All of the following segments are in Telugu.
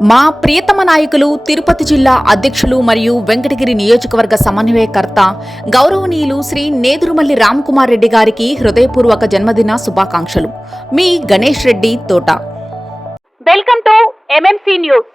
మా ప్రియతమ నాయకులు తిరుపతి జిల్లా అధ్యక్షులు మరియు వెంకటగిరి నియోజకవర్గ సమన్వయకర్త గౌరవనీయులు శ్రీ నేదురుమల్లి రామ్కుమార్ రెడ్డి గారికి హృదయపూర్వక జన్మదిన శుభాకాంక్షలు. మీ గణేష్ రెడ్డి తోట. Welcome to MMC news.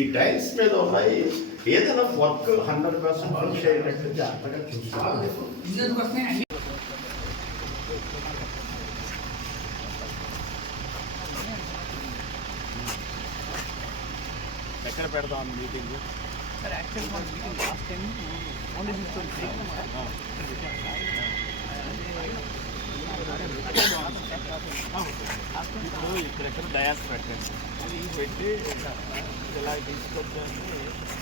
ఈ టైల్స్ మీద ఉన్నాయి. ఏదైనా వర్క్ 100% ఫినిష్ అయినట్టు జాగ్రత్తగా చూసుకోవాలి. ఎక్కడ పెడదాం మీటింగ్? సార్ యాక్చువల్ మన మీటింగ్ లాస్ట్ టైం ఓన్లీ ఇక్కడెక్కడ డయాస్ పెట్టండి, పెట్టి ఇలా తీసుకొచ్చేసి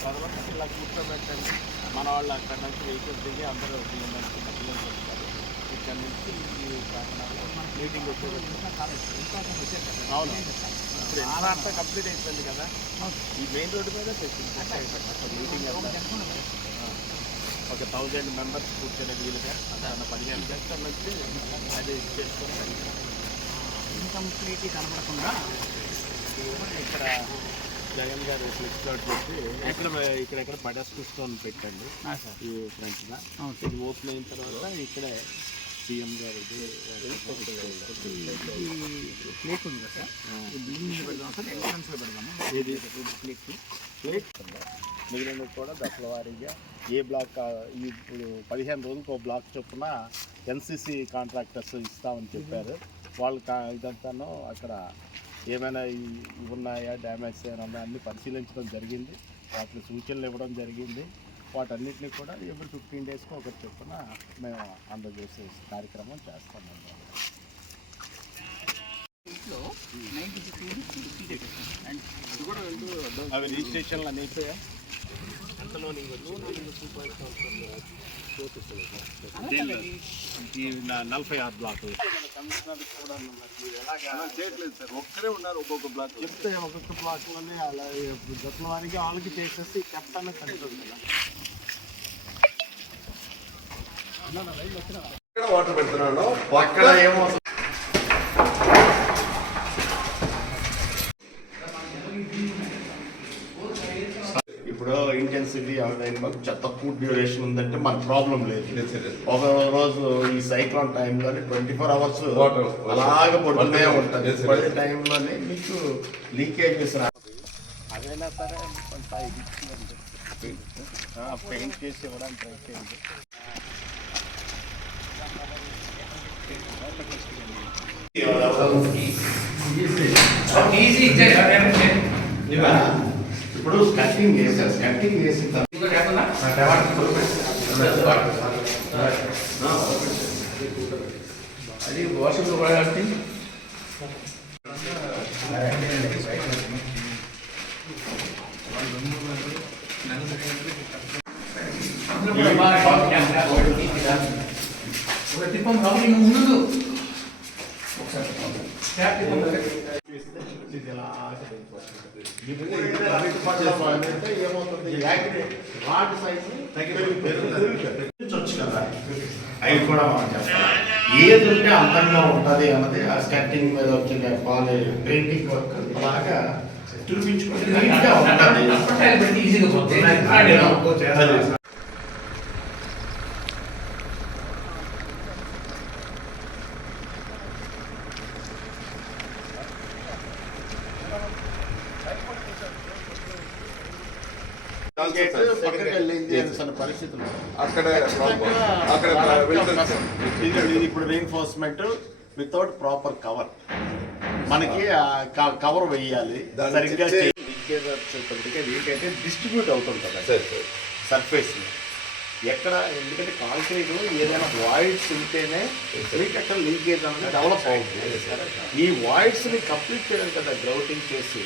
తర్వాత ఇలా కూర్చోబెట్టండి. మన వాళ్ళు అక్కడ నుంచి వెహికల్స్ దిగి అందరూ పిల్లలు వస్తారు. ఇక్కడ నుంచి మీటింగ్ వచ్చేది. అవును, ఇప్పుడు అంతా కంప్లీట్ అయిపోయింది కదా. ఈ మెయిన్ రోడ్డు మీద మీటింగ్ ఒక 1000 మెంబర్స్ కూర్చొని వీలుగా అంత 15 గంటల నుంచి అది చేసుకొని ఇన్కంప్లీట్ కనబడకుండా ఇక్కడ జగన్ గారు ఫ్లిక్స్ అవుట్ చేసి ఇక్కడెక్కడ పడస్కు స్టోన్ పెట్టండి ఈ ఫ్రంట్గా. ఇది ఓపెన్ అయిన తర్వాత ఇక్కడే సీఎం గారు ప్లేట్ ఉంది కదా సార్, బిల్డింగ్ పెడదాం సార్, ఎంట్రన్స్లో పెడదాము. ఇది ప్లేట్ మిగిలిన కూడా దశల వారీగా ఏ బ్లాక్ ఇప్పుడు 15 రోజులకు ఒక బ్లాక్ చొప్పున ఎన్సీసీ కాంట్రాక్టర్స్ ఇస్తామని చెప్పారు. వాళ్ళు ఇదంతాను అక్కడ ఏమైనా ఉన్నాయా, డ్యామేజ్ అయినా అన్నీ పరిశీలించడం జరిగింది. వాటిని సూచనలు ఇవ్వడం జరిగింది. వాటన్నిటిని కూడా ఎవ్రీ 15 డేస్కి ఒకటి చొప్పున మేము అందజేసే కార్యక్రమం చేస్తాము. అవి రిజిస్ట్రేషన్లు అనేవి ఈ 46 బ్లాకులు చేయట్లేదు సార్. ఒక్కరే ఉన్నారు. ఒక్కొక్క బ్లాక్ చెప్తే ఒక్కొక్క బ్లాక్లోనే అలా దశల వారికి వాళ్ళకి చేసేసి కెప్టెన్ కనిపిస్తుంది కదా. వాటర్ పెడుతున్నాను అక్కడ ఏమో ఇప్పుడు ఇంటెన్సిటీ తక్కువ డ్యూరేషన్ ఉందంటే మనకు ప్రాబ్లం లేదు. ఒక రోజు ఈ సైక్లోన్ టైంలోనే 24 hours అలాగే పడుతూనే ఉంటుంది. పడే టైంలోనే మీకు లీకేజెస్ అదైనా సరే పెయింట్ చేసి ఇవ్వడానికి ట్రై చేయండి. ఇప్పుడు స్కట్టింగ్ చేశారు. స్కట్టింగ్ చేసిన అది వాషింగ్ పడాలి. ముందు ఏమవుతుంది, వాటి సైజు పెరుగుతుంది కదా. అవి కూడా మనం చెప్పాలి. ఏది ఉంటే అందంగా ఉంటుంది అన్నది ఆ స్కట్టింగ్ మీద వచ్చిన పెయింటింగ్ వర్క్ అలాగా చూపించుకుంటే నీట్గా ఉంటుంది. పరిస్థితులు ఇప్పుడు రీఎన్ఫోర్స్మెంట్ వితౌట్ ప్రాపర్ కవర్ మనకి కవర్ వేయాలి. సరిగ్గా వీకైతే డిస్ట్రిబ్యూట్ అవుతుంటుంది సర్ఫేస్. ఎక్కడ ఎందుకంటే కాంక్రీట్ ఏదైనా వాయిడ్స్ ఉంటేనే మీకు అక్కడ లీకేజ్ అనేది డెవలప్ అవుతుంది. ఈ వాయిడ్స్ని కంప్లీట్ చేయడం కదా గ్రౌటింగ్ చేసి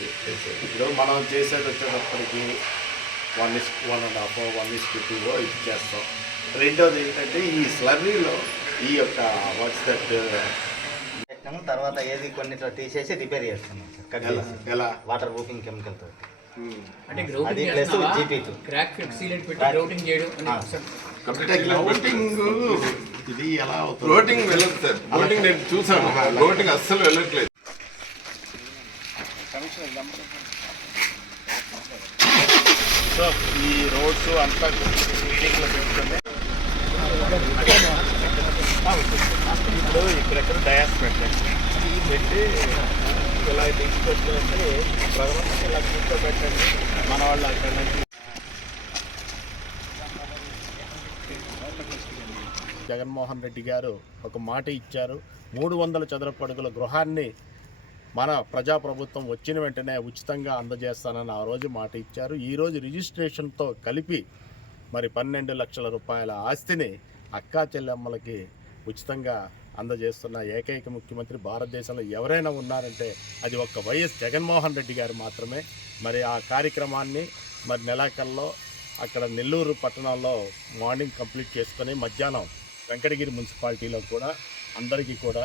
ఇప్పుడు మనం చేసేది వచ్చేటప్పటికి 1:1.5 1:2 ఇది చేస్తాం. రెండోది ఏంటంటే ఈ స్లర్రీలో ఈ యొక్క వాట్స్ దట్ తర్వాత ఏది కొన్ని తీసేసి రిపేర్ చేస్తున్నాం సార్, కట్ చేసి ఎలా వాటర్ ప్రూఫింగ్ కెమికల్ తోటి. అంటే అది గ్రౌటింగ్ ప్లస్ చేస్తున్నావా? జీపీ2 క్రాక్ ఫిట్ సీలెంట్ పెట్టి గ్రౌటింగ్ చేయడం కంప్లీట్ గ్రౌటింగ్ ఇది ఎలా అవుతుంది? రోటింగ్ వెళ్ళదు సార్. రోటింగ్ నేను చూసాను, రోటింగ్ అస్సలు వెళ్ళట్లేదు. సో ఈ రోడ్స్ అంతా మీటింగ్లో పెట్టుకుంటే ఇప్పుడు ఇక్కడెక్కడ డయాస్ పెట్టండి, పెట్టి ఇలా తీసుకొచ్చి ప్రజలంతా ఇలా కూర్చోబెట్టండి. మన వాళ్ళు అక్కడ నుంచి జగన్మోహన్ రెడ్డి గారు ఒక మాట ఇచ్చారు. 300 చదరపు అడుగుల గృహాన్ని మన ప్రజాప్రభుత్వం వచ్చిన వెంటనే ఉచితంగా అందజేస్తానని ఆ రోజు మాట ఇచ్చారు. ఈరోజు రిజిస్ట్రేషన్తో కలిపి మరి 12 లక్షల రూపాయల ఆస్తిని అక్కా చెల్లెమ్మలకి ఉచితంగా అందజేస్తున్న ఏకైక ముఖ్యమంత్రి భారతదేశంలో ఎవరైనా ఉన్నారంటే అది ఒక్క వైఎస్ జగన్మోహన్ రెడ్డి గారు మాత్రమే. మరి ఆ కార్యక్రమాన్ని మరి నెలాఖరులో అక్కడ నెల్లూరు పట్టణంలో మార్నింగ్ కంప్లీట్ చేసుకొని మధ్యాహ్నం వెంకటగిరి మున్సిపాలిటీలో కూడా అందరికీ కూడా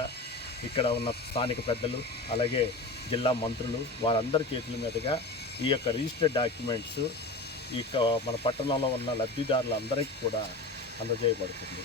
ఇక్కడ ఉన్న స్థానిక పెద్దలు అలాగే జిల్లా మంత్రులు వారందరి చేతుల మీదుగా ఈ యొక్క రిజిస్టర్డ్ డాక్యుమెంట్స్ ఇక మన పట్టణంలో ఉన్న లబ్ధిదారులందరికీ కూడా అందజేయబడుతుంది.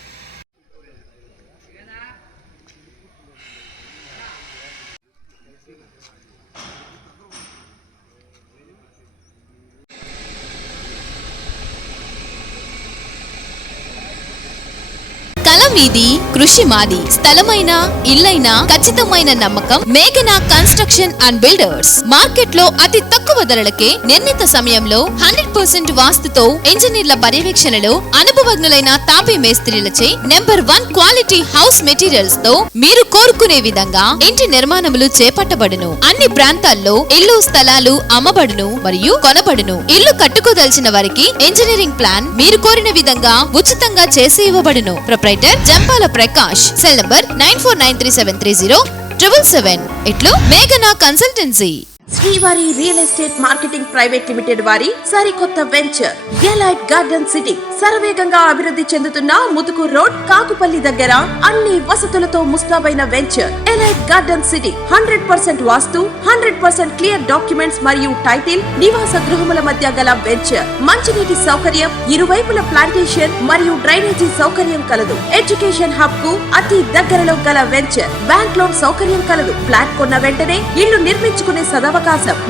కళ మీది, కృషి మాది. స్థలమైన, ఇల్లైనా ఖచ్చితమైన నమ్మకం మేఘనా కన్స్ట్రక్షన్ అండ్ బిల్డర్స్. మార్కెట్ లో అతి తక్కువ ధరలకే నిర్ణీత సమయంలో 100% వాస్తుతో ఇంజనీర్ల పర్యవేక్షణలో అనుభవజ్ఞులైన తాపీ మేస్త్రీలచే నెంబర్ 1 క్వాలిటీ హౌస్ మెటీరియల్స్ తో మీరు కోరుకునే విధంగా ఇంటి నిర్మాణములు చేపట్టబడును. అన్ని ప్రాంతాల్లో ఇల్లు స్థలాలు అమ్మబడును మరియు కొనబడును. ఇల్లు కట్టుకోదలిచిన వారికి ఇంజనీరింగ్ ప్లాన్ మీరు కోరిన విధంగా ఉచితంగా చేసి ఇవ్వబడును. Proprietor Jampala Prakash. Cell number 9493307777. ఇట్లు మేఘనా consultancy. Srivari real estate marketing private limited వారి సరికొత్త వెంచర్ ఎలైట్ గార్డెన్ సిటీ శరవేగంగా అభివృద్ధి చెందుతున్న ముతుకూర్ రోడ్ కాకుపల్లి దగ్గర అన్ని వసతులతో ముస్తాబైన వెంచర్ ఎలైట్ గార్డెన్ సిటీ 100% వాస్తు 100% క్లియర్ డాక్యుమెంట్స్ మరియు టైటిల్ నివాస గృహముల మధ్య గల వెంచర్. మంచినీటి సౌకర్యం, ఇరువైపుల ప్లాంటేషన్ మరియు డ్రైనేజీ సౌకర్యం కలదు. ఎడ్యుకేషన్ హబ్ కు అతి దగ్గరలో గల వెంచర్. బ్యాంక్ లోన్ సౌకర్యం కలదు. ఫ్లాట్ కొన్న వెంటనే ఇల్లు నిర్మించుకునే సదవకాశం.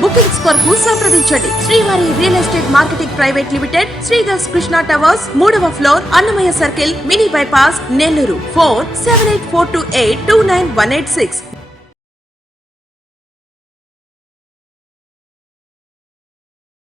బుకింగ్స్ కొరకు సంప్రదించండి. Srivari real estate marketing private limited, Sridhar's Krishna towers, 3వ floor, Annamayya circle, mini bypass, Nellore. Phone 7842829186.